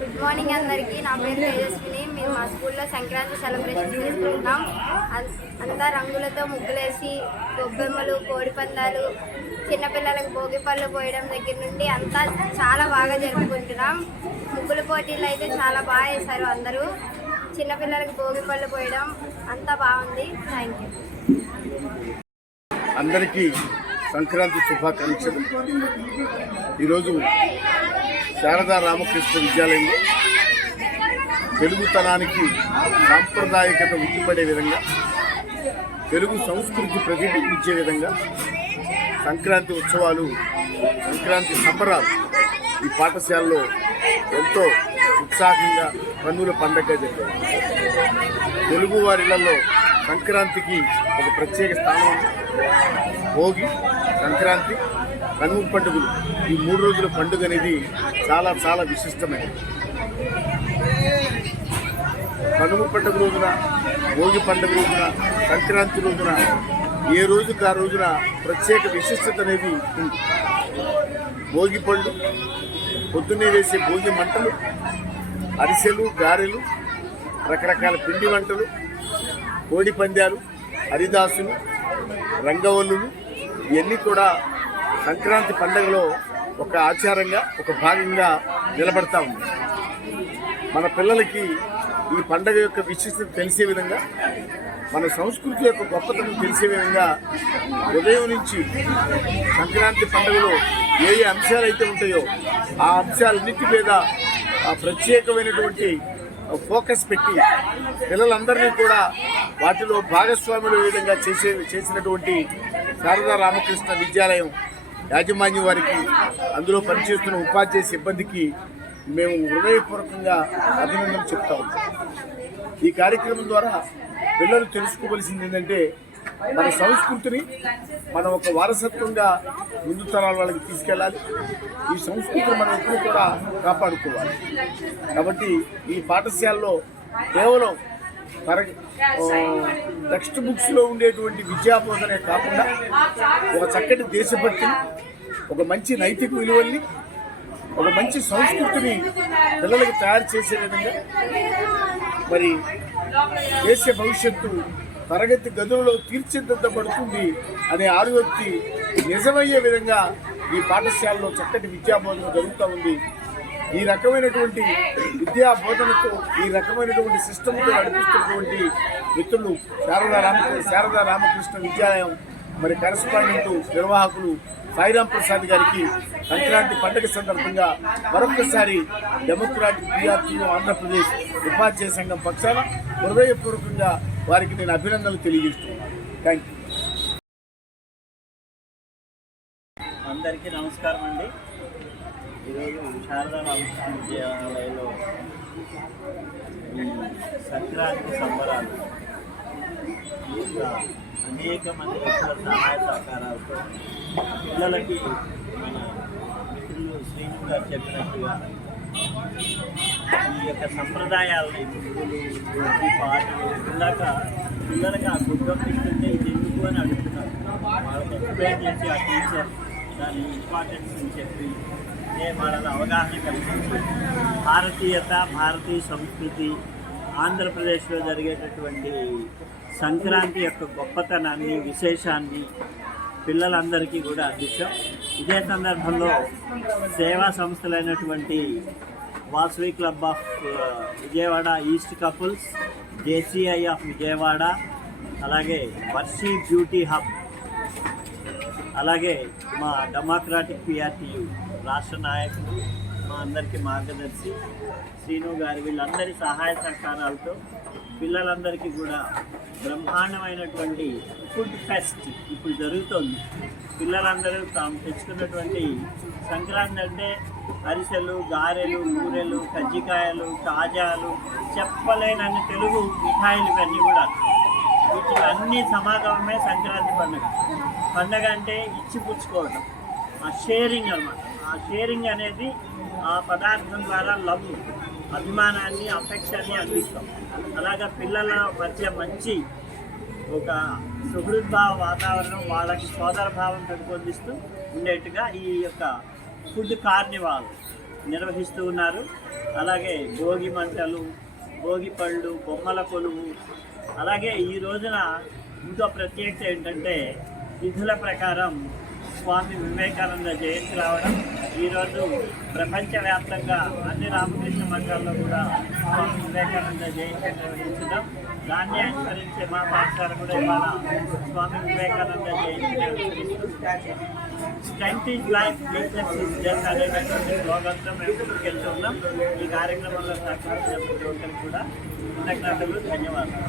Good morning అందరికీ. నా పేరు తేజస్విని. మేము మా స్కూల్లో సంక్రాంతి సెలబ్రేషన్ చేసుకుంటాం. అంతా రంగులతో ముగ్గులేసి గొబ్బెమ్మలు, కోడి పందాలు, చిన్నపిల్లలకు భోగి పళ్ళు పోయడం దగ్గర నుండి అంతా చాలా బాగా జరుపుకుంటున్నాం. ముగ్గుల పోటీలు అయితే చాలా బాగా చేశారు అందరూ. చిన్నపిల్లలకు భోగి పళ్ళు పోయడం అంతా బాగుంది. Thank you. అందరికీ సంక్రాంతి శుభాకాంక్షలు. ఈరోజు శారదా రామకృష్ణ విద్యాలయంలో తెలుగుతనానికి సాంప్రదాయకత ఉట్టిపడే విధంగా, తెలుగు సంస్కృతి ప్రతిబింబించే విధంగా సంక్రాంతి ఉత్సవాలు, సంక్రాంతి సంబరాలు ఈ పాఠశాలలో ఎంతో ఉత్సాహంగా కన్నుల పండగగా జరిగాయి. తెలుగు వారిలలో సంక్రాంతికి ఒక ప్రత్యేక స్థానం ఉంది. భోగి, సంక్రాంతి, కనుమ పండుగలు, ఈ 3 రోజుల పండుగ అనేది చాలా చాలా విశిష్టమైనది. కనుమ పండుగ రోజున, భోగి పండుగ రోజున, సంక్రాంతి రోజున ఏ రోజుకి ఆ రోజున ప్రత్యేక విశిష్టత అనేది ఉంది. భోగి పళ్ళు, పొద్దున్నే వేసే భోగి మంటలు, అరిసెలు, గారెలు, రకరకాల పిండి వంటలు, కోడి పందాలు, హరిదాసులు, రంగవల్లులు, ఇవన్నీ కూడా సంక్రాంతి పండుగలో ఒక ఆచారంగా, ఒక భాగంగా నిలబడతా ఉంది. మన పిల్లలకి ఈ పండుగ యొక్క విశిష్టత తెలిసే విధంగా, మన సంస్కృతి యొక్క గొప్పతనం తెలిసే విధంగా ఉదయం నుంచి సంక్రాంతి పండుగలో ఏ ఏ అంశాలు అయితే ఉంటాయో ఆ అంశాలన్నిటి మీద ప్రత్యేకమైనటువంటి ఫోకస్ పెట్టి పిల్లలందరినీ కూడా వాటిలో భాగస్వాములు విధంగా చేసినటువంటి శారదా రామకృష్ణ విద్యాలయం యాజమాన్యం వారికి, అందులో పనిచేస్తున్న ఉపాధ్యాయ సిబ్బందికి మేము హృదయపూర్వకంగా అభినందనలు చెప్తా ఉన్నాం. ఈ కార్యక్రమం ద్వారా పిల్లలు తెలుసుకోవలసింది ఏంటంటే, మన సంస్కృతిని మనం ఒక వారసత్వంగా ముందు తరాల వాళ్ళకి తీసుకెళ్ళాలి. ఈ సంస్కృతిని మనం ఎప్పుడు కూడా కాపాడుకోవాలి. కాబట్టి ఈ పాఠశాలలో కేవలం టెక్స్ట్ బుక్స్లో ఉండేటువంటి విద్యాబోధనే కాకుండా ఒక చక్కటి దేశభక్తిని, ఒక మంచి నైతిక విలువల్ని, ఒక మంచి సంస్కృతిని పిల్లలకు తయారు చేసే విధంగా, మరి దేశ భవిష్యత్తు తరగతి గదులలో తీర్చిదిద్దబడుతుంది అనే ఆలోచన నిజమయ్యే విధంగా ఈ పాఠశాలలో చక్కటి విద్యాబోధన జరుగుతూ ఉంది. ఈ రకమైనటువంటి విద్యాబోధనతో, ఈ రకమైనటువంటి సిస్టమ్తో నడిపిస్తున్నటువంటి మిత్రులు శారదా రామకృష్ణ విద్యాలయం మరి కరెస్పాండెంట్ నిర్వాహకులు సాయిరాం ప్రసాద్ గారికి సంక్రాంతి పండుగ సందర్భంగా మరొకసారి డెమోక్రాటిక్ పిఆర్టీయూ ఆంధ్రప్రదేశ్ ఉపాధ్యాయ సంఘం పక్షాన హృదయపూర్వకంగా వారికి నేను అభినందనలు తెలియజేస్తున్నాను. Thank you. అందరికీ నమస్కారం అండి. ఈరోజు శారదా రామకృష్ణ విద్యాలయంలో సంక్రాంతి సంబరాలు అనేక మంది వ్యక్తుల సహాయ సహకారాలతో పిల్లలకి మన మిత్రులు శ్రీను గారు చెప్పినట్టుగా ఈ యొక్క సంప్రదాయాలని, ముగ్గులు, పాటలు, ఇందాక పిల్లలకి ఆ గుడ్డం ఇస్తుంటే ఇది ఎందుకు అని అడుగుతున్నారు. వాళ్ళకి ఎక్స్ప్లెయిన్ చేసి ఆ టీచర్ దాని ఇంపార్టెన్స్ అని చెప్పి వాళ్ళ అవగాహన కల్పించి భారతీయత, భారతీయ సంస్కృతి, ఆంధ్రప్రదేశ్లో జరిగేటటువంటి సంక్రాంతి యొక్క గొప్పతనాన్ని, విశేషాన్ని పిల్లలందరికీ కూడా అందించాం. ఇదే సందర్భంలో సేవా సంస్థలైనటువంటి Vasavi club of Vijayawada, east couples, JCI of Vijayawada, అలాగే వర్షీ బ్యూటీ హబ్, అలాగే మా డెమోక్రాటిక్ పిఆర్టీయూ రాష్ట్ర నాయకులు, మా అందరికీ మార్గదర్శి శ్రీను గారు, వీళ్ళందరి సహాయ సహకారాలతో పిల్లలందరికీ కూడా బ్రహ్మాండమైనటువంటి ఫుడ్ ఫెస్ట్ ఇప్పుడు జరుగుతుంది. పిల్లలందరూ తాము తెచ్చుకున్నటువంటి సంక్రాంతి అంటే అరిసెలు, గారెలు, బూరెలు, కజ్జికాయలు, కాజాలు, చెప్పలేనన్ని తెలుగు మిఠాయిలు, ఇవన్నీ కూడా వీటికి అన్ని సమాగమమే సంక్రాంతి పండుగ. పండుగ అంటే ఇచ్చిపుచ్చుకోవడం, ఆ షేరింగ్ అన్నమాట. ఆ షేరింగ్ అనేది ఆ పదార్థం ద్వారా లవ్, అభిమానాన్ని, అఫెక్షన్ని అందిస్తాం. అలాగా పిల్లల మధ్య మంచి ఒక సుహృద్భావ వాతావరణం, వాళ్ళకి సోదర భావం పెంపొందిస్తూ ఉండేట్టుగా ఈ యొక్క ఫుడ్ కార్నివాల్ నిర్వహిస్తూ ఉన్నారు. అలాగే భోగి మంటలు, భోగి పళ్ళు, బొమ్మల కొలువు. అలాగే ఈ రోజున ఇంకో ప్రత్యేకత ఏంటంటే విధుల ప్రకారం స్వామి వివేకానంద జయంతి రావడం. ఈరోజు ప్రపంచవ్యాప్తంగా అన్ని రామకృష్ణ మఠాల్లో కూడా స్వామి వివేకానంద జయంతి నిర్వహించడం. దాన్ని అనుసరించే మా పాఠశాల కూడా ఇవాళ స్వామి వివేకానంద జయంతిని అనుసరిస్తూ strength is life, weakness is death అనేటటువంటి స్లోగన్తో మేము ముందుకెళ్తున్నాం. ఈ కార్యక్రమంలో సహకరించిన ప్రతి ఒక్కరికి కూడా కృతజ్ఞతలు, ధన్యవాదాలు.